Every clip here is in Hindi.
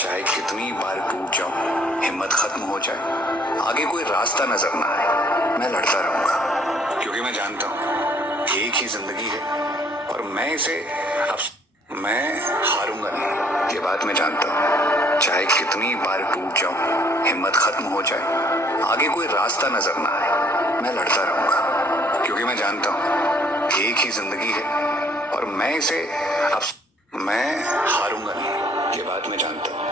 चाहे कितनी बार टूट जाऊं, हिम्मत खत्म हो जाए, आगे कोई रास्ता नजर ना आए, मैं लड़ता रहूंगा क्योंकि मैं जानता हूं एक ही जिंदगी है और मैं हारूंगा नहीं, ये बात मैं जानता हूं। चाहे कितनी बार टूट जाऊं, हिम्मत खत्म हो जाए, आगे कोई रास्ता नजर ना आए, मैं लड़ता रहूंगा क्योंकि मैं जानता हूं एक ही जिंदगी है और मैं हारूंगा नहीं, ये बात मैं जानता हूं।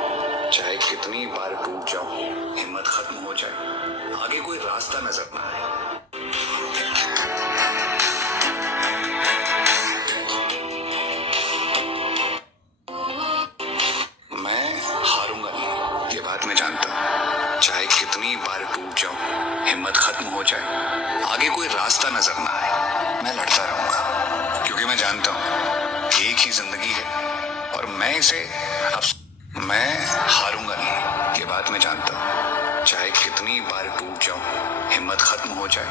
चाहे कितनी बार टूट जाऊं, हिम्मत खत्म हो जाए, आगे कोई रास्ता नजर ना आए। मैं हारूंगा नहीं, ये बात मैं जानता हूं। चाहे कितनी बार टूट जाऊं, हिम्मत खत्म हो जाए, आगे कोई रास्ता नजर ना आए, मैं लड़ता रहूंगा क्योंकि मैं जानता हूं एक ही जिंदगी है और मैं हारूंगा नहीं, ये बात मैं जानता हूं। चाहे कितनी बार टूट जाऊं, हिम्मत खत्म हो जाए,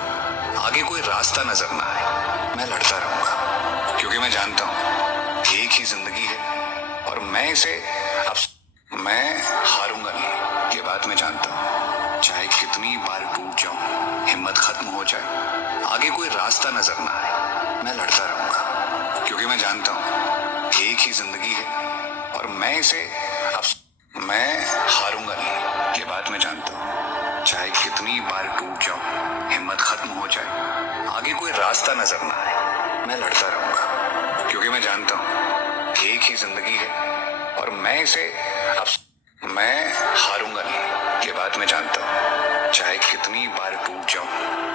आगे कोई रास्ता नजर ना आए, मैं लड़ता रहूंगा क्योंकि मैं जानता हूं एक ही जिंदगी है और मैं हारूंगा नहीं, ये बात मैं जानता हूं। चाहे कितनी बार टूट जाऊं, हिम्मत खत्म हो जाए, आगे कोई रास्ता नजर ना आए, मैं लड़ता रहूंगा क्योंकि मैं जानता हूं एक ही जिंदगी है और मैं हारूंगा नहीं, ये बात मैं जानता हूं। चाहे कितनी बार टूट जाऊं, हिम्मत खत्म हो जाए, आगे कोई रास्ता नजर ना आए, मैं लड़ता रहूंगा क्योंकि मैं जानता हूं एक ही जिंदगी है और मैं हारूंगा नहीं, ये बात मैं जानता हूं। चाहे कितनी बार टूट जाऊं,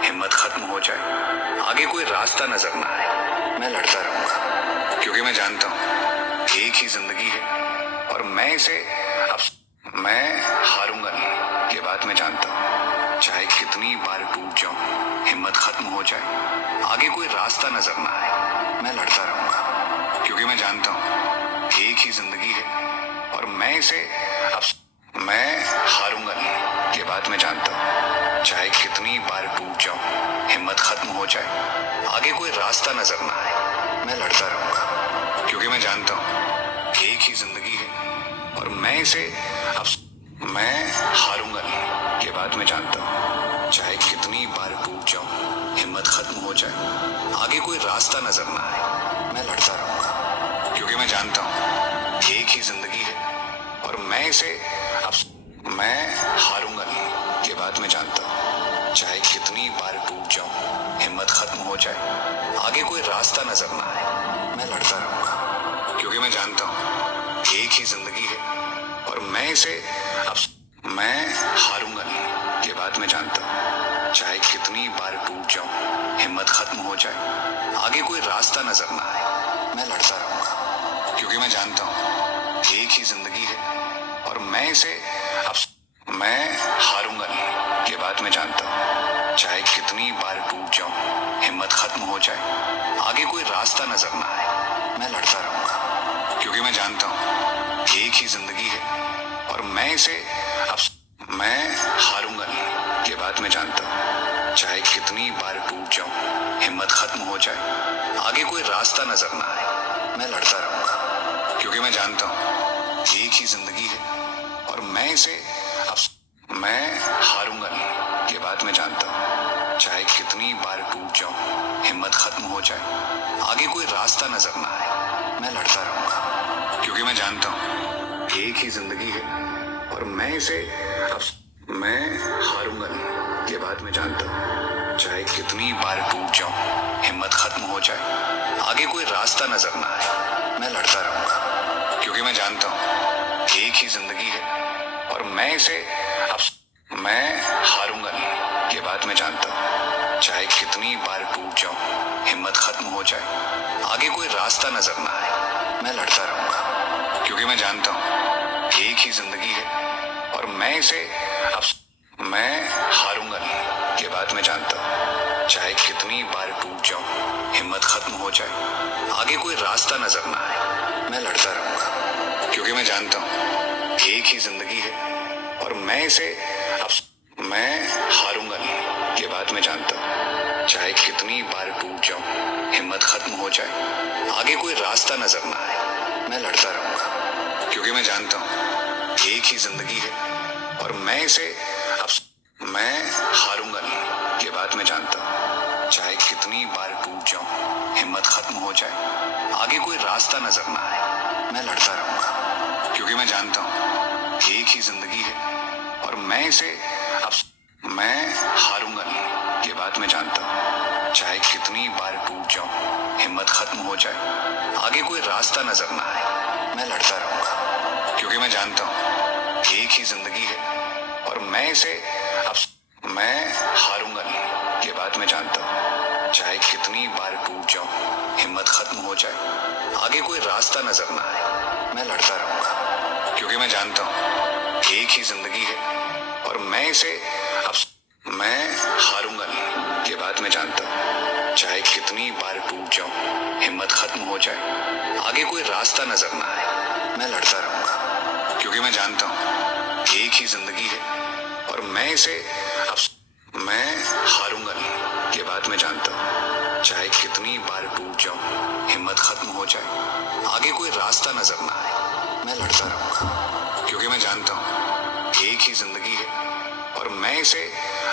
हिम्मत खत्म हो जाए, आगे कोई रास्ता नजर ना आए, मैं लड़ता रहूंगा क्योंकि मैं जानता हूं एक ही जिंदगी है और मैं हारूंगा नहीं, ये बात मैं जानता हूं। चाहे कितनी बार टूट जाऊं, हिम्मत खत्म हो जाए, आगे कोई रास्ता नजर ना आए, मैं लड़ता रहूंगा क्योंकि मैं जानता हूं एक ही जिंदगी है और मैं हारूंगा नहीं, ये बात मैं जानता हूं। चाहे कितनी बार टूट जाऊं, हिम्मत खत्म हो जाए, आगे कोई रास्ता नजर ना आए, मैं लड़ता रहूंगा क्योंकि मैं जानता हूं एक ही जिंदगी है और मैं हारूंगा नहीं, ये बात मैं जानता हूं। चाहे कितनी बार टूट जाऊं, हिम्मत खत्म हो जाए, आगे कोई रास्ता नजर ना आए, मैं लड़ता रहूंगा क्योंकि मैं जानता हूं एक ही जिंदगी है और मैं हारूंगा नहीं, ये बात मैं जानता हूं। चाहे कितनी बार टूट जाऊं, हिम्मत खत्म हो जाए, आगे कोई रास्ता नजर ना आए, मैं लड़ता रहूंगा क्योंकि मैं जानता हूं एक ही जिंदगी है और मैं हारूंगा नहीं, ये बात मैं जानता हूं। चाहे कितनी बार टूट जाऊं, हिम्मत खत्म हो जाए, आगे कोई रास्ता नजर ना आए, मैं लड़ता रहूंगा क्योंकि मैं जानता हूं एक ही जिंदगी है और मैं हारूंगा नहीं, ये बात मैं जानता हूं। चाहे कितनी बार टूट जाऊं, हिम्मत खत्म हो जाए, आगे कोई रास्ता नजर ना आए, मैं लड़ता रहूंगा क्योंकि मैं जानता हूं एक ही जिंदगी है और मैं हारूंगा नहीं, ये बात मैं जानता हूं। चाहे कितनी बार टूट जाऊं, हिम्मत खत्म हो जाए, आगे कोई रास्ता नजर ना आए, मैं लड़ता रहूंगा क्योंकि मैं जानता हूं एक ही जिंदगी है और मैं हारूंगा नहीं, ये बात मैं जानता हूं। चाहे कितनी बार टूट जाऊं, हिम्मत खत्म हो जाए, आगे कोई रास्ता नजर ना आए, मैं लड़ता रहूंगा क्योंकि मैं जानता हूं एक ही जिंदगी है और मैं हारूंगा नहीं, ये बात मैं जानता हूं। चाहे कितनी बार टूट जाऊं, हिम्मत खत्म हो जाए, आगे कोई रास्ता नजर ना आए, मैं लड़ता रहूंगा क्योंकि मैं जानता हूं एक ही जिंदगी है और मैं हारूंगा नहीं, ये बात मैं जानता हूं। चाहे कितनी बार टूट जाऊं, हिम्मत खत्म हो जाए, आगे कोई रास्ता नजर ना आए, मैं लड़ता रहूंगा क्योंकि मैं जानता हूं एक ही जिंदगी है और मैं हारूंगा नहीं, ये बात मैं जानता हूं। चाहे कितनी बार टूट जाऊं, हिम्मत खत्म हो जाए, आगे कोई रास्ता नजर ना आए, मैं लड़ता रहूंगा क्योंकि मैं जानता हूं एक ही जिंदगी है और मैं हारूंगा नहीं, ये बात मैं जानता हूं। चाहे कितनी बार टूट जाऊं, हिम्मत खत्म हो जाए, आगे कोई रास्ता नजर ना आए, मैं लड़ता रहूंगा क्योंकि मैं जानता हूं एक ही जिंदगी है और मैं इसे अब मैं हारूंगा नहीं, ये बात मैं जानता हूँ। चाहे कितनी बार टूट जाऊं, हिम्मत खत्म हो जाए, आगे कोई रास्ता नजर ना आए, मैं लड़ता रहूंगा क्योंकि मैं जानता हूँ एक ही जिंदगी है और मैं इसे अब मैं हारूंगा नहीं, ये बात मैं जानता हूँ। चाहे कितनी बार टूट जाऊं, हिम्मत खत्म हो जाए, आगे कोई रास्ता नजर ना आए, मैं लड़ता रहूंगा क्योंकि मैं जानता हूँ एक ही जिंदगी है और मैं इसे अब मैं हारूंगा नहीं, ये बात मैं जानता हूँ। चाहे कितनी बार टूट जाऊं, हिम्मत खत्म हो जाए, आगे कोई रास्ता नजर ना आए, मैं लड़ता रहूंगा क्योंकि मैं जानता हूँ एक ही जिंदगी है और मैं इसे अब मैं हारूंगा नहीं, ये बात मैं जानता हूँ। चाहे कितनी बार टूट जाऊं, हिम्मत खत्म हो जाए, आगे कोई रास्ता नजर ना आए, मैं लड़ता रहूंगा क्योंकि मैं जानता हूँ एक ही जिंदगी है और मैं इसे अब मैं हारूंगा नहीं, ये बात मैं जानता हूँ। चाहे कितनी बार टूट जाऊं, हिम्मत खत्म हो जाए, आगे कोई रास्ता नजर ना आए, मैं लड़ता रहूंगा क्योंकि मैं जानता हूँ एक ही जिंदगी है और मैं इसे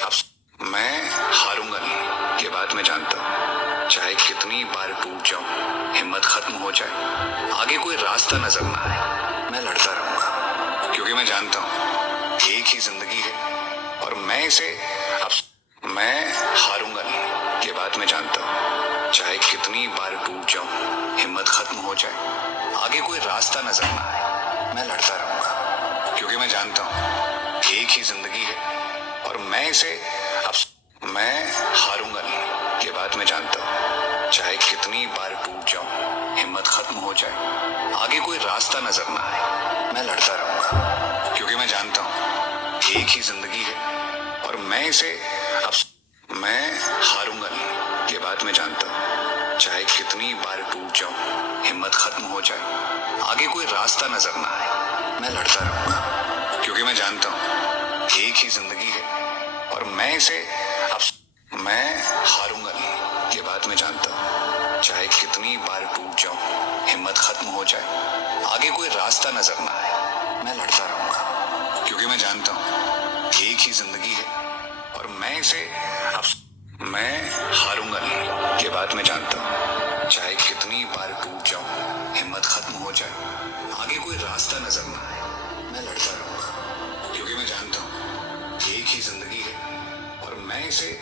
अब मैं हारूंगा नहीं, ये बात मैं जानता हूँ। चाहे कितनी बार टूट जाऊं, हिम्मत खत्म हो जाए, आगे कोई रास्ता नजर ना आए, मैं लड़ता रहूंगा क्योंकि मैं जानता हूँ एक ही जिंदगी है और मैं इसे अब मैं हारूंगा नहीं, ये बात मैं जानता हूँ। चाहे कितनी बार टूट जाऊं, हिम्मत खत्म हो जाए, आगे कोई रास्ता नजर ना आए, मैं लड़ता रहूंगा क्योंकि मैं जानता हूँ एक ही जिंदगी है और मैं इसे अब मैं हारूंगा नहीं, ये बात मैं जानता हूँ। चाहे कितनी बार टूट जाऊं, हिम्मत खत्म हो जाए, आगे कोई रास्ता नजर ना आए, मैं लड़ता रहूंगा क्योंकि मैं जानता हूँ एक ही जिंदगी है और मैं इसे अब मैं हारूंगा नहीं, ये बात मैं जानता हूँ। चाहे कितनी बार टूट जाऊं, हिम्मत खत्म हो जाए, आगे कोई रास्ता नजर ना आए, मैं लड़ता रहूंगा क्योंकि मैं जानता हूँ एक ही जिंदगी है और मैं इसे अब मैं हारूंगा नहीं, ये बात मैं जानता हूँ। चाहे कितनी बार टूट जाऊं, हिम्मत खत्म हो जाए, आगे कोई रास्ता नजर ना आए, मैं लड़ता रहूंगा क्योंकि मैं जानता हूँ एक ही जिंदगी है और मैं इसे अब मैं हारूंगा नहीं, ये बात मैं जानता हूँ। चाहे कितनी बार टूट जाऊं, हिम्मत खत्म हो जाए, आगे कोई रास्ता नजर ना आए, मैं लड़ता रहूंगा क्योंकि मैं जानता हूँ एक ही जिंदगी है और मैं इसे